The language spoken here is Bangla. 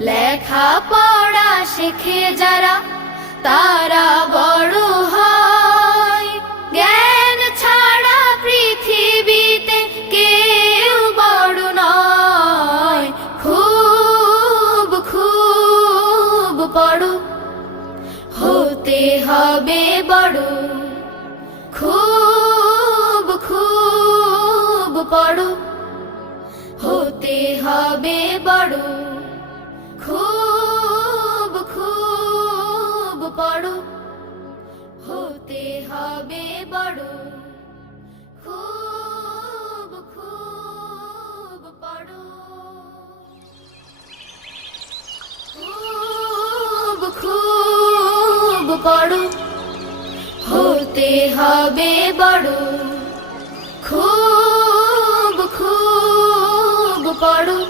লেখা পড়া শেখে যারা তারা বড় হয়। জ্ঞান ছাড়া পৃথিবীতে কেউ বড় নয়। খুব খুব পড়ো, হতে হবে বড়। খুব খুব পড়ো, হতে হবে বড়। খুব খুব পড়ো, হতে হবে বড়। খুব খুব পড়ো, খুব খুব পড়ো, হতে হবে বড়। খুব খুব পড়ো,